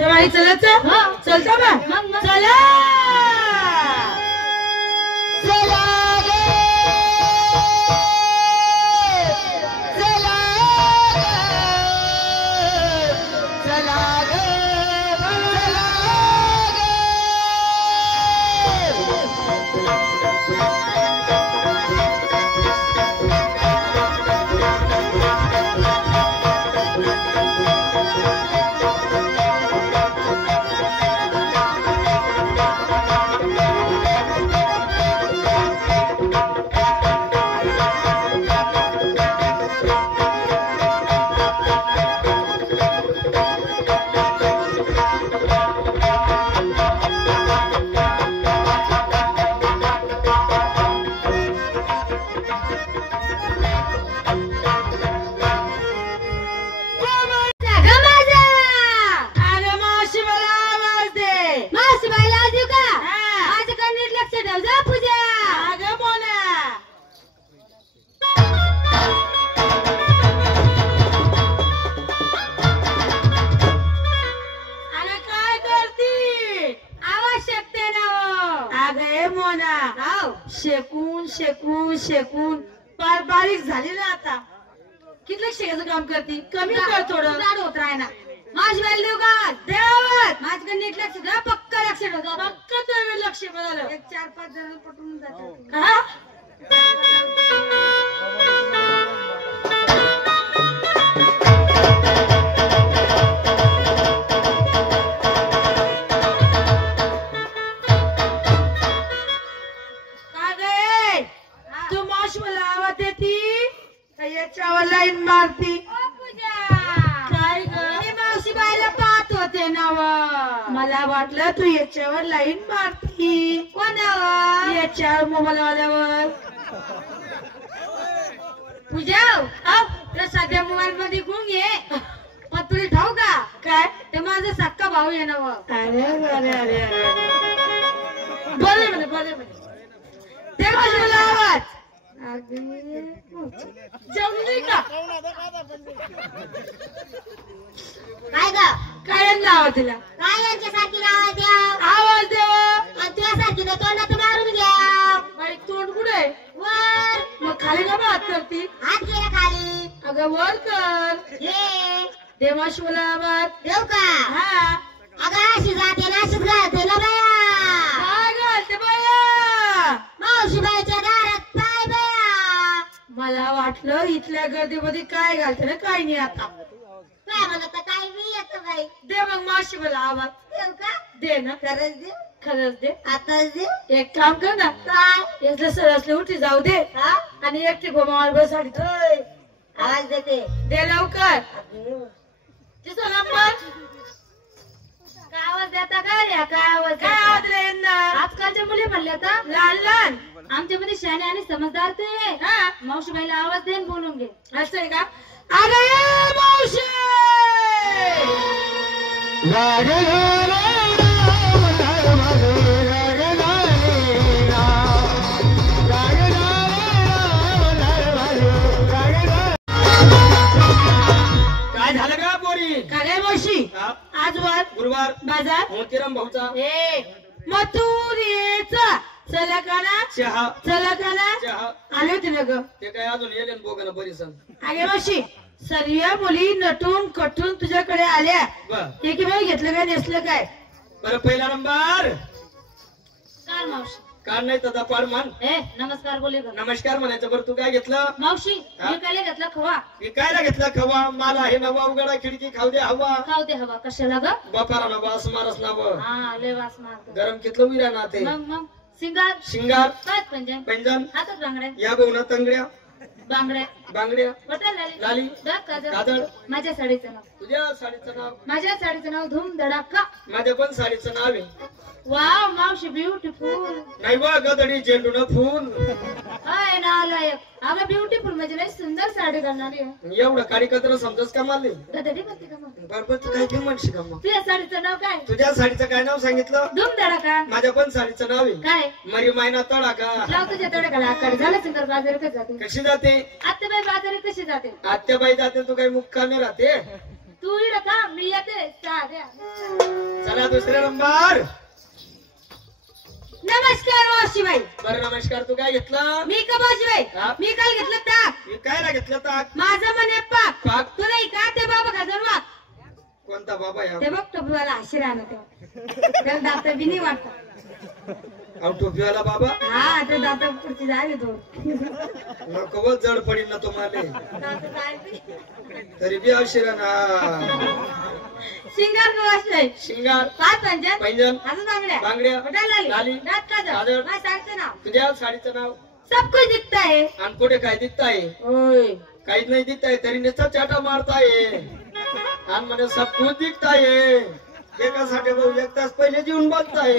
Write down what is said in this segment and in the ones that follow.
तेव्हा चलायचं चलता मग चला चला गे चला चला गे शेकून शेकून शेकून पार बारीक झाली ना आता किती शेकाचं काम करते कमी कर थोडं जाड होत राह ना माझी बाई देऊ का देवात माझ्याकडे नीट लक्ष द्या पक्का लक्ष ठेवतो पक्का तुम्ही लक्ष बघायला 4-5 जण पटवून जातात याच्यावर लाईन मारती काय ग मावशी बाईला पाहत होते ना मला वाटलं तू याच्यावर लाईन मारती कोणावर याच्यावर मोबाईल वाल्यावर पूजा तर साध्या मोबाईल मध्ये गुंग ये पण तुला ठाऊ का काय ते माझा सक्का भाऊ आहे ना अरे अरे अरे बरे बरे बरे ते मला आवाज जमली का काय ग काय नाव तिला काय यांच्यासारखी आवाज द्या आवाज देव तुझ्यासारखी तोंडात मारून घ्या बाई तोंड कुठे वर मग खाली का हात करती हात गेला खाली अगं वर कर हे देवाशी मला आवाज देऊ का हा अगं अशी जाते ना अशीच घालते ना बाया काय घालते बाया मावशी बाईच्या दारात पाय बाया मला वाटलं इथल्या गर्दीमध्ये काय घालते ना काय नाही आता काय म्हणत काय मी येत बाई दे मग मावशी मला आवाज देऊ का दे ना खरंच दे खरंच दे आताच दे एक काम कर ना काय यातलं सरसले उठी जाऊ दे हा आणि एकटी गोमावर बसाडी आवाज देते दे लवकर तिचा नंबर काय आवाज देता काय रे काय आवाज काय आवाज रे यांना आजकालच्या मुली म्हणल्या तर लहान लहान आमच्यामध्ये शहाणे आणि समजदार ते हा मावशी बाईला आवाज देऊन बोलून घे असं आहे का अरे ये मावशी काय झालं का पोरी काय मावशी आजवर गुरुवार बाजार मोतीराम भाऊचा मथुरेचा चलकाना चहा चलकाना चहा आले होते ना ग ते काय अजून येले बोगन बरीसन अगे मावशी सर्व मुली नटून कटून तुझ्याकडे आल्या बर एक वेळ घेतलं काय नेसलं काय बरं पहिला नंबर काय मावशी कान नाही तदा पाड मान नमस्कार बोले का नमस्कार म्हणायचं बरं तू काय घेतलं मावशी हा? मी काय घेतला खवा विकायला घेतला खवा मला हे नवा उघडा खिडकी खाऊ दे हवा खाऊ दे हवा कशाला ग बापारा ना बास मारस ना ब हा लय वास मारतो गरम कितलं विरा ना ते मग सिंगार शिंगार काय पंजन पैंजण हातात बांगड्या या गवना तंगड्या बांगड्या बांगड्या वटा लाली दात काजळ काजळ माझ्या साडीचं नाव तुझ्या साडीचं नाव माझ्या साडीचं नाव धूम धडाका माझ्या पण साडीचं नाव आहे वाव मावशी ब्युटिफुल नाही बा गदडी झेंडून फूल अय नालायक अगं ब्युटिफुल म्हणजे लय सुंदर साडी घालणारी आहे. एवढं कार्यकर्ता समजस का मारले गदडी म्हणते का मग बरोबर तू काय घेऊ म्हणशी का मग तुझ्या साडीचं नाव काय तुझ्या साडीचं काय नाव सांगितलं धूम धडाका माझ्या पण साडीचं नाव आहे काय मरी मायना तडा का लाव तुझ्या तडकाला आकार झालं सिंगर बाजारी कधी जाते कशी जाते आत्याबाई बाजारी कशी जाते आत्याबाई जाते तू काही मुक्कामी राहते तू इकडे का मी येते चहा द्या. चला दुसरा नंबर. नमस्कार मावशीबाई. बरं नमस्कार. तू काय घेतलं? मी का मावशीबाई हा? मी काय घेतलं ताक. मी काय ना घेतलं ताक. माझं म्हणे पाक. पाक? तू नाही का ते बाबा खाजर वाक. कोणता बाबा या? ते बघ टोपीवाला आशिरा आणत त्याला दात बी नाही वाटत. अहो टोपीवाला बाबा. हा ते दात पुढची जाईल तो. नको जड पडील ना तुम्हाला. दात जाईल. तरी बी औषध ना. शिंगार मावशीबाई. शिंगार. पाच पंजन. पैंजण. हातात बांगड्या. बांगड्या. बटाला लाली. लाली. दात काजळ. काजळ. माझ्या साडीचं नाव. तुझ्या साडीचं नाव. सब कुछ दिखता है. आणि कुठे काय दिसताय? ओय काहीच नाही दिसताय तरी नुसता चाटा मारताय. आणि म्हणे सब कुछ दिखताय. एकासाठी भाऊ एक तास पहिले जीवन बघताय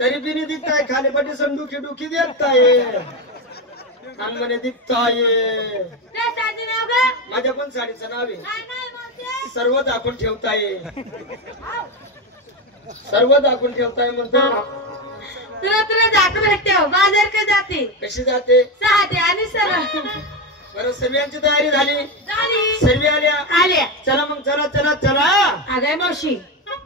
तरी बी नाही दिसताय. खाली पाठी संडुखी डुखी देताय आणि म्हणे दिसताय. काय साडीचं नाव ग? माझ्या पण साडीचं नाव आहे. काय नाही मावशी. सर्व दाखवून ठेवताय. सर्व दाखवून ठेवताय म्हणतो. तुला तुला जात भेटते बाजार का जाते. कशी जाते? सहाते आणि सरळ. बरं सर्वांची तयारी झाली. झाली. सर्व आल्या. आल्या. चला मग चला चला चला. अगं मावशी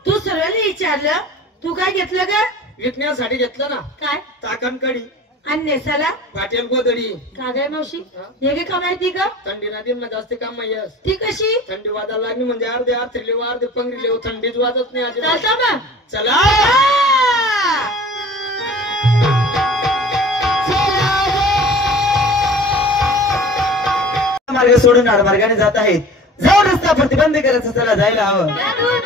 तू सरळ विचारलं तू काय घेतलं ग? विकण्यासाठी घेतलं ना. काय ताकण कडी आणि नेसाला पाटील गोदडी. का काय मावशी हा? हे काय कमायती ग? थंडी नदी मध्ये जास्त काम नाही. ती कशी? थंडी वाजायला लागली म्हणजे अर्धे आरतले अर्धे पंगरीले थंडीच वाजत नाही अजिबात. चालतं मग. चला. मार्ग सोडून मार्गाने जात आहेत. जाऊ रस्ता प्रतिबंध करायचं. चला जायला हवं.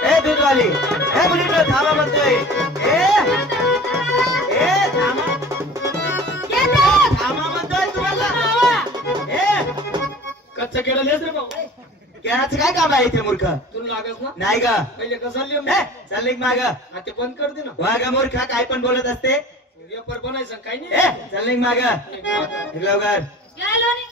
ए दूधवाली ए मुलींना थांबा म्हणतोय. थांबा म्हणतोय तुम्हाला. कच्चा केला लेस रे भाऊ. केळाचं काय काम आहे ते मूर्ख? तुला लागस ना. नाही का पहिले कसं चालले माग. ते बंद कर दे ना. वागा मूर्खा काय पण बोलत असते. व्यापार बनायचं काही नाही. चालले माग लवकर. गेलो नी.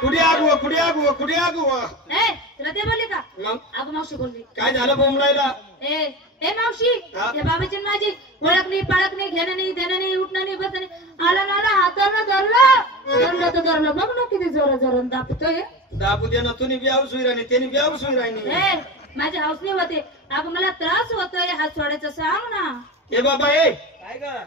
कुठे आगव कुठे आगव कुठे आगव. ए तुला ते बोलली का? मग अगं मावशी बोलली. काय झालं बोंबलायला? ए ए मावशी हा? त्या बाबाची आणि माझी ओळख नाही पाळख नाही घेणं नाही देणं नाही उठणं नाही बसणं नाही. आला नाला हातानं धरलं तर धरलं. बघ ना किती जोर जोर दाबतोय. दाबू दे ना. तुम्ही बी आवसूई राहिली त्याने बी आवसूई राहिली. ए माझे हाऊस नाही होते. अगं मला त्रास होतोय हात सोडायचा सांग ना. ए बाबा ए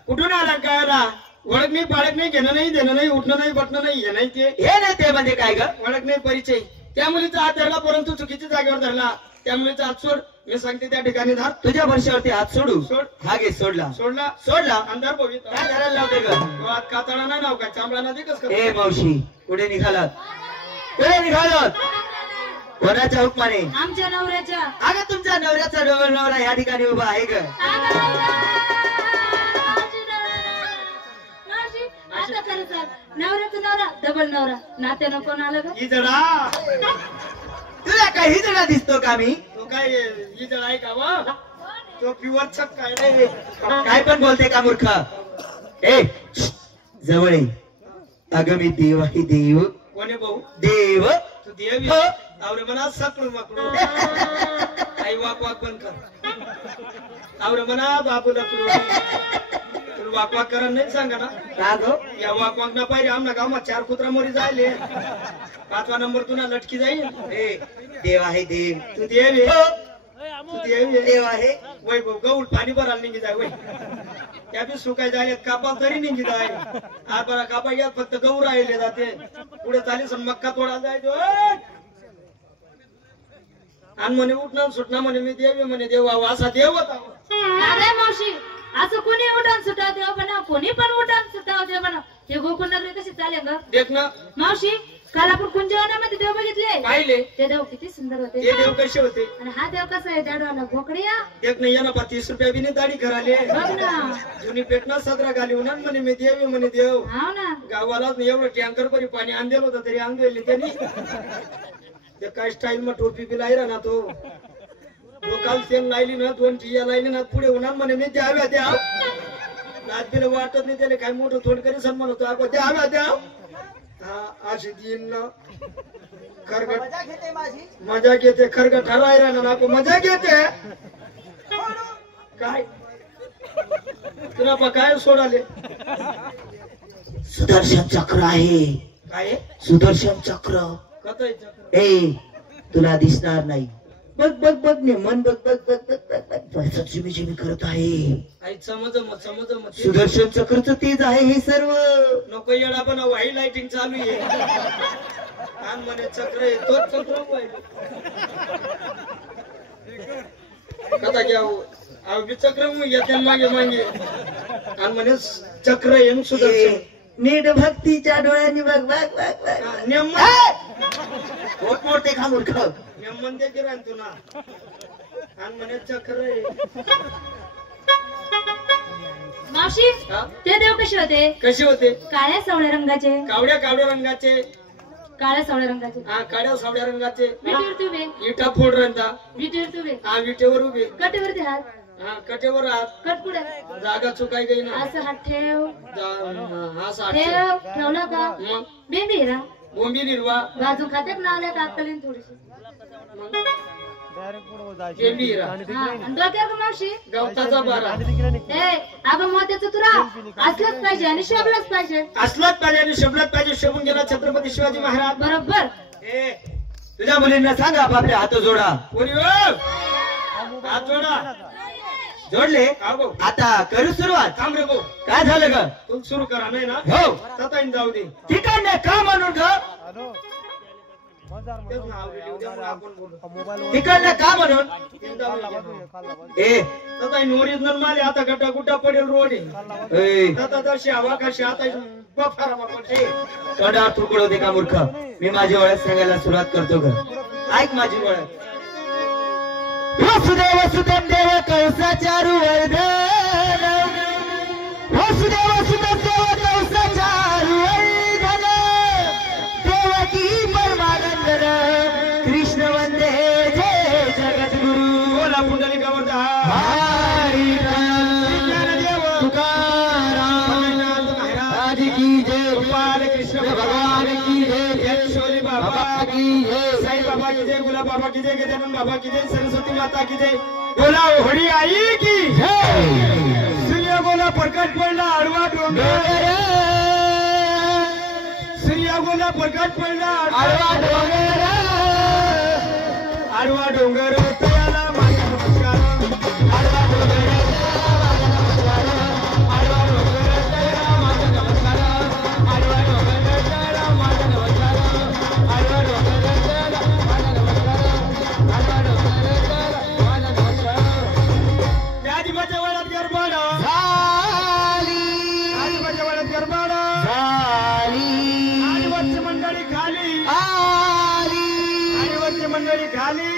कुठून आला काय आला? ओळख नाही पाळख नाही घेणं नाही देणं नाही उठणं नाही बटणं नाही हे नाही ते. हे नाही ते म्हणजे काय ग? ओळख नाही परिचय. त्या मुलीचा हात धरला परंतु चुकीच्या जागेवर धरला. त्या मुलीचा हात सोड. मी सांगते त्या ठिकाणी धर. तुझ्या वर्षावरती हात सोडू. सोड. हा घे सोडला. सोडला. सोडला. अंधार काय धरायला लावते ग? हात कातडा नाही नाव काय चांबडा नाही कस ए मावशी कुठे निघालात? कुठे निघालात? कोणाच्या हुकमाने? आमच्या नवऱ्याच्या. अगं तुमच्या नवऱ्याचा डबल नवरा या ठिकाणी उभा आहे ग. मावशी आता खरं सांग नवऱ्याचा नवरा डबल नवरा नात्यानं कोण आलं ग? ही जडा. तुला काही जरा दिसतो का मी? तो काय ही जड आहे का वा? तो प्युअर छक काय नाही. काय पण बोलते का मूर्ख? ए जवळ ये. अगं मी देव आहे देव. कोणी भाऊ? देव. तू देवी. हो. आवरे म्हणा साकडून वाकडून. आई वाक वाक बंद कर. आवरे म्हणा बाबू लकडून. तुला वाक वाक करा नाही सांगा ना. का गं? या वाक वाक ना पाहिजे आमना गावात 4 कुत्रा मोरी जायले. 5वा नंबर तुला लटकी जाईल. ए देव आहे देव. तू देवी. हो. तू देवी. देव आहे. वय भाऊ गौल पाणी भरायला निघी जाय वय. त्या बी सुकाय जायले कापाल तरी निघी जाय. आज बरा कापा घ्या फक्त गहू राहिले जाते. पुढे चाली सण मक्का तोडा जायचो. आणि म्हणे उठणार सुटणार म्हणे मी देवी म्हणे देवा असा देव होता. अरे मावशी असं कोणी उठान सुटाव देव म्हणा कोणी पण उठान सुटाव देव म्हणा. हे गोकुळ नगरी कशी चालेल ग? देख ना. मावशी काल आपण कुंजवनामध्ये देव बघितले. पाहिले ते देव किती सुंदर होते. ते देव कसे होते. आणि हा देव कसा आहे दाडवाला बोकड्या. देख नाही ना 30 रुपया बी नाही दाढी कराले. बघ ना. जुनी पेटना सदरा घाली होणार म्हणे मी देवी म्हणे देव. हाव ना. गावाला एवढं टँकर परी पाणी आणलेलं होतं तरी आणले त्यांनी. ते काय स्टाईल मग टोपी बी लायला ना तो. लोकाल तेल लायली ना 2 टिया लायली ना पुढे होणार म्हणे मी द्याव्या द्या. रात्रीला वाटत नाही त्याला काय मोठं थोड करी सन्मान होतो. अगो द्याव्या द्या. हा अशी देईन ना. खरगट मजा घेते. खरगट ठरायला ना नको मजा घेते. काय तुला काय सोडाले? सुदर्शन चक्र आहे. काय सुदर्शन चक्र. कथाय ए तुला दिसणार नाही. बघ बघ बघ ने मन बघ बघ बघ बघ बघ बघ झिमी झिमी करत आहे. आई समज मत सुदर्शन चक्रच तेज आहे हे सर्व. नको येडा पण वाई लाइटिंग चालू आहे. कान म्हणे चक्र आहे तोच चक्र कथा घ्या अवघी चक्र येते मागे मागे आणि म्हणे चक्र येऊन सुदर्शन. नीट भक्तीच्या डोळ्यांनी बघ बघ बघ बघ. मोठमोठे खा मूर्ख. नेमन दे की रान तुला आणि म्हणे चक्र आहे. मावशी हा? ते देव कसे होते? कसे होते? काळ्या सावळ्या रंगाचे. कावड्या रंगाचे. काळ्या सावळ्या रंगाचे. हा काड्या सावड्या रंगाचे. विटेवरती उभे. इटा फोड रंगा. विटेवरती उभे. हा विटेवर उभे. कटेवरती हात. हा कटेवर हात. कट पुढे. जागा चुकाय गई ना. असं हात ठेव. हा ठेव. ठेवला का? मग बेंबी हिरा. बोंबी निर्वा. बाजू खात्यात नावल्या का अक्कलीन थोडीशी. बेंबी हिरा. हा आणि डोक्यावर का मावशी? गवताचा बारा. ए अगं मोत्याचं तुरा असलंच पाहिजे आणि शोभलंच पाहिजे. असलाच पाहिजे आणि शोभलाच पाहिजे. शोभून गेला छत्रपती शिवाजी महाराज. बरोबर. ए तुझ्या मुलींना सांगा आपले हात जोडा. पोरी हो, हात जोडा. जोडले हा भाऊ. आता करू सुरुवात. थांब रे भाऊ. काय झालं ग? तू सुरू करा नाही ना. हो तताईन जाऊ दे. तिकडनं का म्हणून ग? तेच ना, व्हिडिओ द्या मग आपण बोलू. तिकडनं का म्हणून? ए तताईन ओरिजिनल माले आता गड्डा गुड्डा पडेल रोड आहे. ए, तता तशी हवा कशी आता बफारा बापा. तोंडावर तुकडो दे का मूर्ख. मी माझी ओळख सांगायला सुरुवात करतो ग. ऐक माझी ओळख. वसुदेव सुतम देव कौसाचारू वर्धन. वसुदेव सुतम देव कौसाचारू वर्धन. देवकी परमानंदन. कृष्ण वंदे जय जगद्गुरु. बोला पुंडलिकावर जा. की जय. गोपाल कृष्ण भगवान की जय. यशोरी बाबा की जय. साई बाबा की जय. गुलाब बाबा की जय. गजानन बाबा की जय. सरस्वती माता की जय. बोला होडी आई की जय. सूर्य बोला प्रकट पडला आडवा डोंगर. सूर्य बोला प्रकट पडला आडवा डोंगर. आडवा डोंगर तयाला माझा नमस्कार. आडवा डोंगर आडवा डोंगर तयाला माझा नमस्कार. आडवा डोंगर तयाला माझा नमस्कार. आडवा डोंगर तयाला माझा नमस्कार. आडवा डोंगर तयाला माझा नमस्कार. आदिवाच्या वळात गरबाड. आदिवाच्या वळात गरबाड. आदिवासी मंडळी खाली. आदिवासी मंडळी खाली.